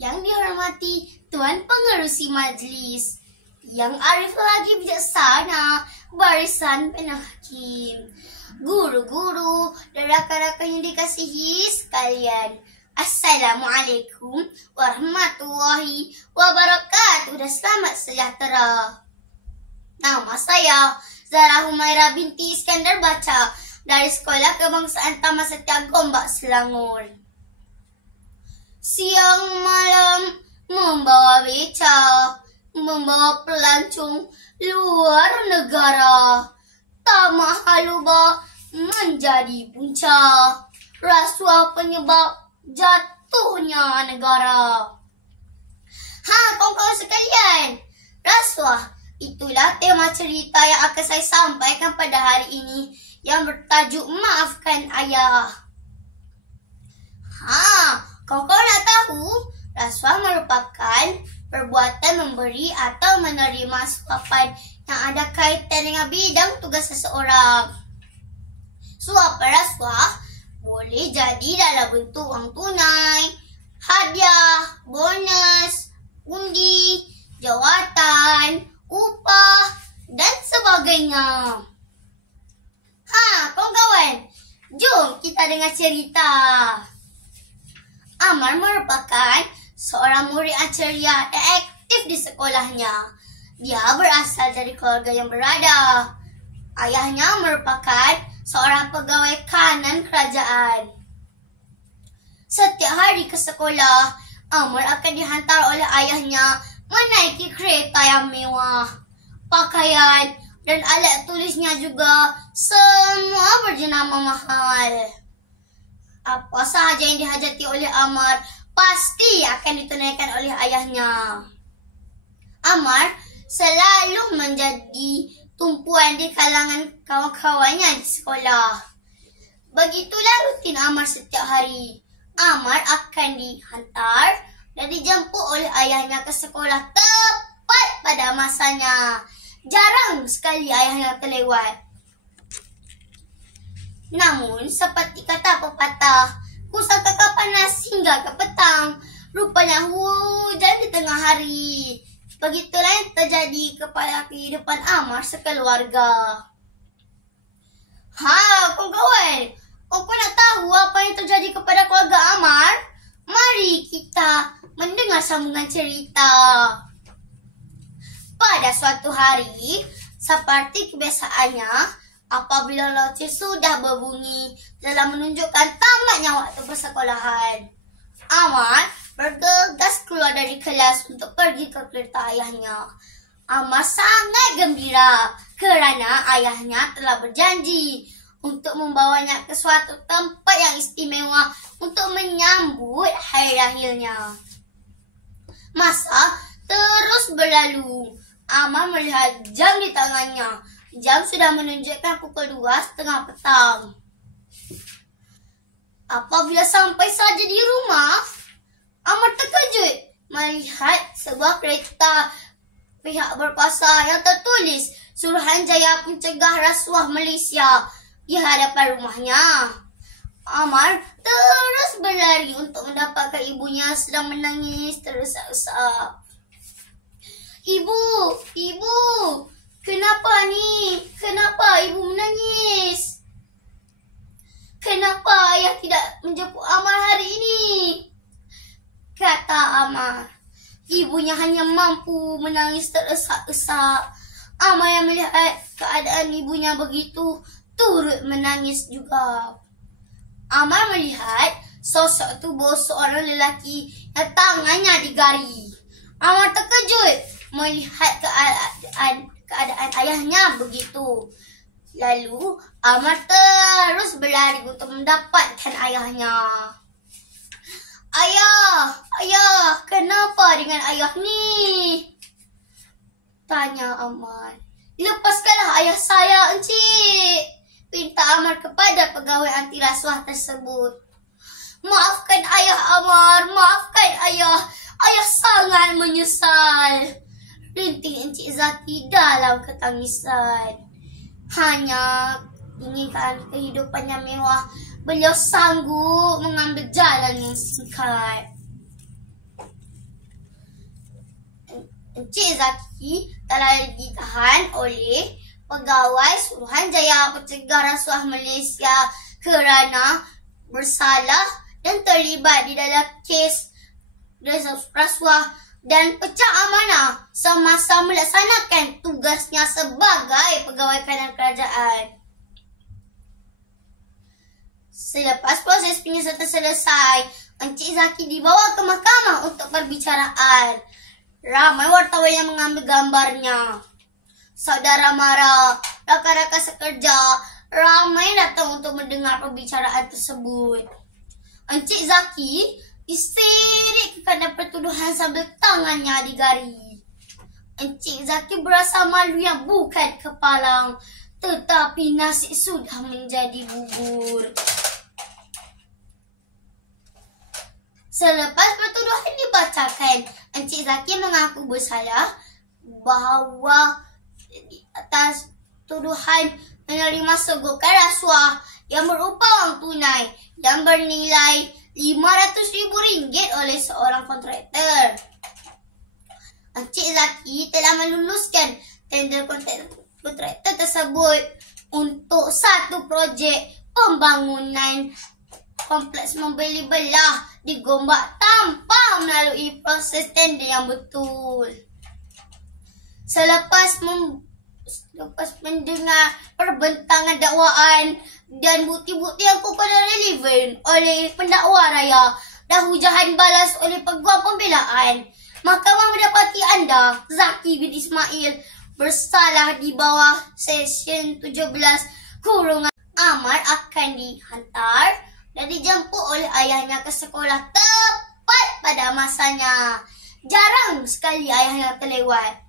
Yang dihormati Tuan Pengerusi Majlis, yang arif lagi bijaksana, barisan penahakim, guru-guru dan rakan-rakan yang dikasihi sekalian. Assalamualaikum warahmatullahi wabarakatuh dan selamat sejahtera. Nama saya Zahra Humaira binti Iskandar Baca dari Sekolah Kebangsaan Taman Setia Gombak, Selangor. Siang malam membawa beca, membawa pelancong luar negara. Tamak haluba menjadi punca, rasuah penyebab jatuhnya negara. Kawan-kawan sekalian, rasuah itulah tema cerita yang akan saya sampaikan pada hari ini yang bertajuk Maafkan Ayah. Kawan-kawan nak tahu, rasuah merupakan perbuatan memberi atau menerima suapan yang ada kaitan dengan bidang tugas seseorang. Suapan rasuah boleh jadi dalam bentuk wang tunai, hadiah, bonus, undi, jawatan, upah, dan sebagainya. Kawan-kawan, jom kita dengar cerita. Amar merupakan seorang murid yang ceria dan aktif di sekolahnya. Dia berasal dari keluarga yang berada. Ayahnya merupakan seorang pegawai kanan kerajaan. Setiap hari ke sekolah, Amar akan dihantar oleh ayahnya menaiki kereta yang mewah. Pakaian dan alat tulisnya juga semua berjenama mahal. Apa sahaja yang dihajati oleh Amar pasti akan ditunaikan oleh ayahnya. Amar selalu menjadi tumpuan di kalangan kawan-kawannya di sekolah. Begitulah rutin Amar setiap hari. Amar akan dihantar dan dijemput oleh ayahnya ke sekolah tepat pada masanya. Jarang sekali ayahnya terlewat. Namun, seperti kata pepatah, pusaka panas hingga ke petang, rupanya hujan di tengah hari. Begitulah yang terjadi kepada kehidupan Amar sekeluarga. Kawan-kawan, apa nak tahu apa yang terjadi kepada keluarga Amar? Mari kita mendengar sambungan cerita. Pada suatu hari, seperti kebiasaannya, apabila loceng sudah berbunyi dalam menunjukkan tamatnya waktu persekolahan, Amar bergegas keluar dari kelas untuk pergi ke kereta ayahnya. Amar sangat gembira kerana ayahnya telah berjanji untuk membawanya ke suatu tempat yang istimewa untuk menyambut hari lahirnya. Masa terus berlalu. Amar melihat jam di tangannya. Jam sudah menunjukkan pukul 2:30 petang. Apabila sampai saja di rumah, Amar terkejut melihat sebuah kereta pihak berkuasa yang tertulis Suruhanjaya Pencegah Rasuah Malaysia di hadapan rumahnya. Amar terus berlari untuk mendapatkan ibunya sedang menangis terdesak-desak. Ibu, kenapa ni? Kenapa ibu menangis? Kenapa ayah tidak menjemput Amar hari ini? Kata Amar. Ibunya hanya mampu menangis terdesak-desak. Amar yang melihat keadaan ibunya begitu, turut menangis juga. Amar melihat sosok tubuh seorang lelaki yang tangannya digari. Amar terkejut melihat keadaan ayahnya begitu. Lalu Amar terus berlari untuk mendapatkan ayahnya. Ayah, kenapa dengan ayah ni? Tanya Amar. Lepaskanlah ayah saya, encik, pinta Amar kepada pegawai anti rasuah tersebut. Maafkan ayah, Amar, maafkan ayah. Ayah sangat menyesal. Rintik Encik Zati dalam ketangisan. Hanya inginkan kehidupan yang mewah, beliau sanggup mengambil jalan yang singkat. Encik Zaki telah ditahan oleh Pegawai Suruhanjaya Pencegah Rasuah Malaysia kerana bersalah dan terlibat di dalam kes rasuah dan pecah amanah semasa melaksanakan tugasnya sebagai pegawai kanan kerajaan. Selepas proses penyiasatan selesai, Encik Zaki dibawa ke mahkamah untuk perbicaraan. Ramai wartawan yang mengambil gambarnya. Saudara mara, rakan-rakan sekerja, ramai datang untuk mendengar perbicaraan tersebut. Encik Zaki diserik kerana pertuduhan sambil tangannya digari. Encik Zaki berasa malu yang bukan kepalang, tetapi nasi sudah menjadi bubur. Selepas pertuduhan dibacakan, Encik Zaki mengaku bersalah bahawa atas tuduhan menerima sogokan rasuah yang berupa wang tunai yang bernilai RM500,000 oleh seorang kontraktor. Encik Zaki telah meluluskan tender kontraktor tersebut untuk satu projek pembangunan kompleks membeli belah di Gombak tanpa melalui proses tender yang betul. Selepas mendengar perbentangan dakwaan dan bukti-bukti yang kukuh dan relevan oleh pendakwa raya dan hujahan balas oleh peguam pembelaan, mahkamah mendapati anda, Zaki bin Ismail, bersalah di bawah Seksyen 17 kurungan. Amar akan dihantar dan dijemput oleh ayahnya ke sekolah tepat pada masanya. Jarang sekali ayahnya terlewat.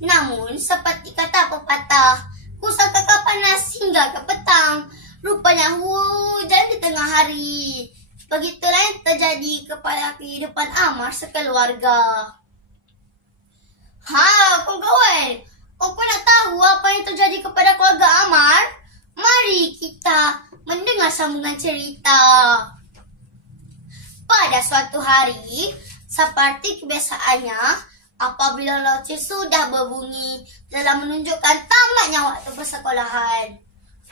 Namun, seperti kata pepatah, kusaka panas hingga ke petang, rupanya hujan di tengah hari. Begitulah yang terjadi kepada kehidupan Amar sekeluarga. Kawan-kawan, apa nak tahu apa yang terjadi kepada keluarga Amar? Mari kita mendengar sambungan cerita. Pada suatu hari, seperti kebiasaannya, apabila loceng sudah berbunyi dalam menunjukkan tamatnya waktu persekolahan,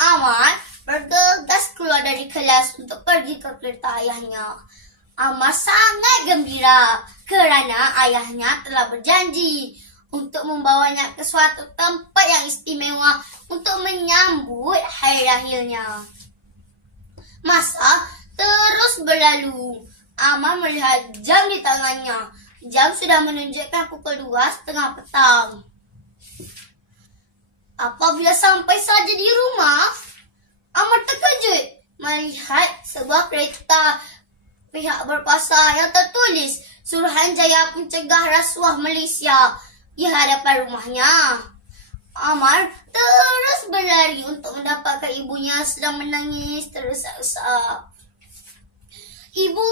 Amar bergegas keluar dari kelas untuk pergi ke kereta ayahnya. Amar sangat gembira kerana ayahnya telah berjanji untuk membawanya ke suatu tempat yang istimewa untuk menyambut hari lahirnya. Masa terus berlalu. Amar melihat jam di tangannya. Jam sudah menunjukkan pukul 2:30 petang. Apabila sampai saja di rumah, Amar terkejut melihat sebuah kereta pihak berkuasa yang tertulis Suruhanjaya Pencegah Rasuah Malaysia di hadapan rumahnya. Amar terus berlari untuk mendapatkan ibunya sedang menangis terdesak-desak. Ibu,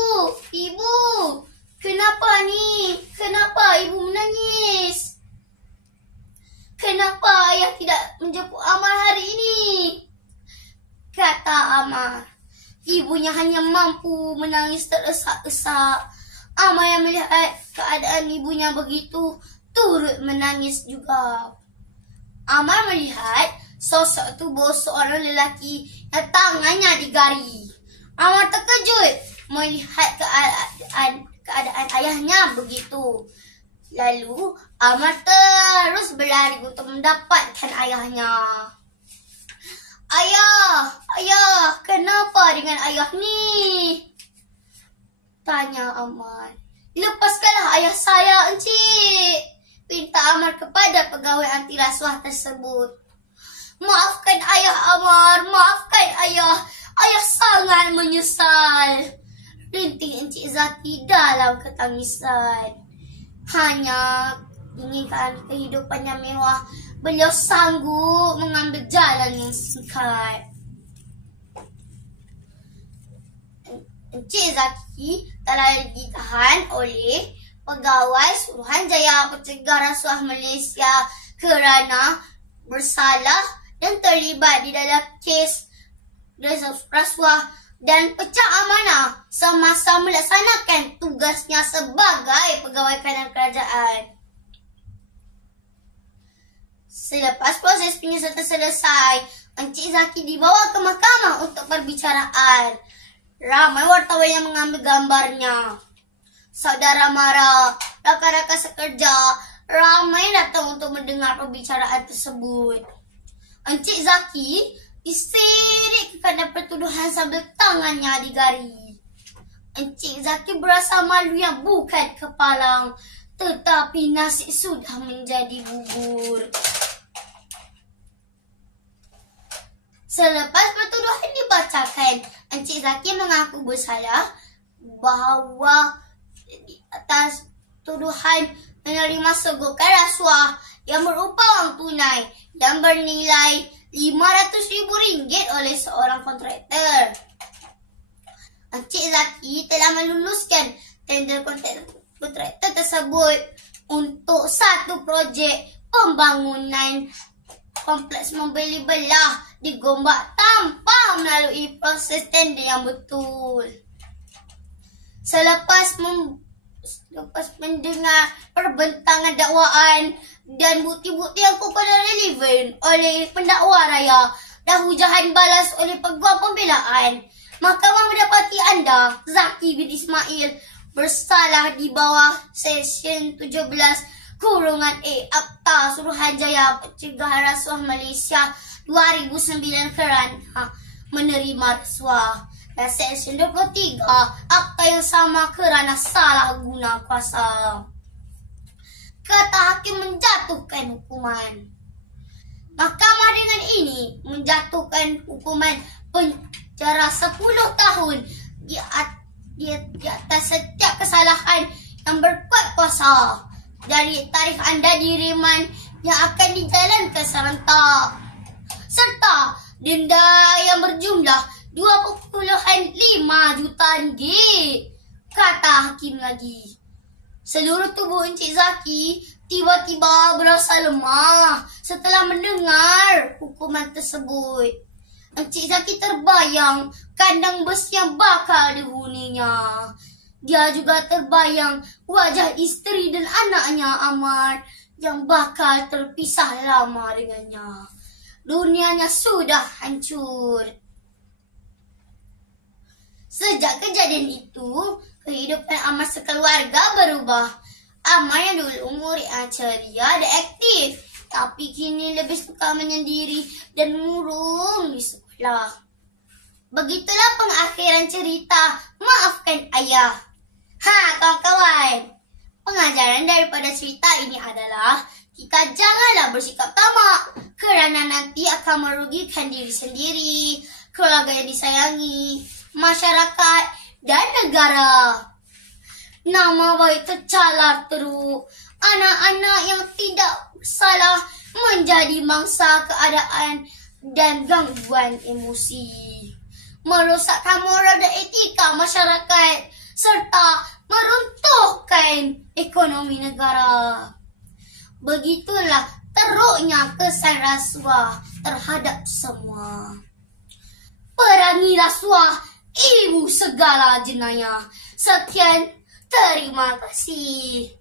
kenapa ni? Kenapa ibu menangis? Kenapa ayah tidak menjemput Amar hari ini? Kata Amar. Ibunya hanya mampu menangis terdesak-desak. Amar yang melihat keadaan ibunya begitu, turut menangis juga. Amar melihat sosok tubuh seorang lelaki yang tangannya digari. Amar terkejut melihat keadaan ayahnya begitu. Lalu Amar terus berlari untuk mendapatkan ayahnya. Ayah, kenapa dengan ayah ni? Tanya Amar. Lepaskanlah ayah saya, encik, pinta Amar kepada pegawai anti rasuah tersebut. Maafkan ayah Amar, maafkan ayah. Ayah sangat menyesal. Rintih Encik Zaki dalam ketangisan. Hanya inginkan kehidupan yang mewah, beliau sanggup mengambil jalan yang singkat. Encik Zaki telah ditahan oleh Pegawai Suruhanjaya Pencegah Rasuah Malaysia kerana bersalah dan terlibat di dalam kes rasuah dan pecah amanah semasa melaksanakan tugasnya sebagai pegawai kanan kerajaan. Selepas proses penyiasatan selesai, Encik Zaki dibawa ke mahkamah untuk perbicaraan. Ramai wartawan yang mengambil gambarnya. Saudara mara, rakan-rakan sekerja, ramai datang untuk mendengar perbicaraan tersebut. Encik Zaki diserik kerana pertuduhan sambil tangannya digari. Encik Zaki berasa malu yang bukan kepalang, tetapi nasi sudah menjadi bubur. Selepas pertuduhan dibacakan, Encik Zaki mengaku bersalah bahawa atas tuduhan menerima sogokan rasuah yang berupa wang tunai yang bernilai RM500,000 oleh seorang kontraktor. Encik Zaki telah meluluskan tender kontraktor tersebut untuk satu projek pembangunan kompleks membeli belah di Gombak tanpa melalui proses tender yang betul. Selepas mendengar perbentangan dakwaan dan bukti-bukti yang kukuh dan relevan oleh pendakwa raya dan hujahan balas oleh peguam pembelaan, mahkamah mendapati anda, Zaki bin Ismail, bersalah di bawah Seksyen 17(A) Akta Suruhanjaya Pencegahan Rasuah Malaysia 2009 kerana menerima rasuah, dan Seksyen 23 Akta yang sama kerana salah guna kuasa. Kata hakim menjatuhkan hukuman. Mahkamah dengan ini menjatuhkan hukuman penjara 10 tahun di atas setiap kesalahan yang berkuat kuasa dari tarikh anda diriman yang akan dijalankan serentak, serta denda yang berjumlah RM2.5 juta. Kata hakim lagi. Seluruh tubuh Encik Zaki tiba-tiba berasa lemah setelah mendengar hukuman tersebut. Encik Zaki terbayang kandang besi yang bakal dihuninya. Dia juga terbayang wajah isteri dan anaknya Amar yang bakal terpisah lama dengannya. Dunianya sudah hancur. Sejak kejadian itu, kehidupan Amar sekeluarga berubah. Amar yang dulu murid ceria dan aktif, tapi kini lebih suka menyendiri dan murung di sekolah. Begitulah pengakhiran cerita Maafkan Ayah. Kawan-kawan, pengajaran daripada cerita ini adalah kita janganlah bersikap tamak kerana nanti akan merugikan diri sendiri, keluarga yang disayangi, masyarakat dan negara. Nama baik tercalar teruk. Anak-anak yang tidak bersalah menjadi mangsa keadaan dan gangguan emosi, merosakkan moral dan etika masyarakat serta meruntuhkan ekonomi negara. Begitulah teruknya kesan rasuah terhadap semua. Perangi rasuah, ibu segala jenayah. Sekian, terima kasih.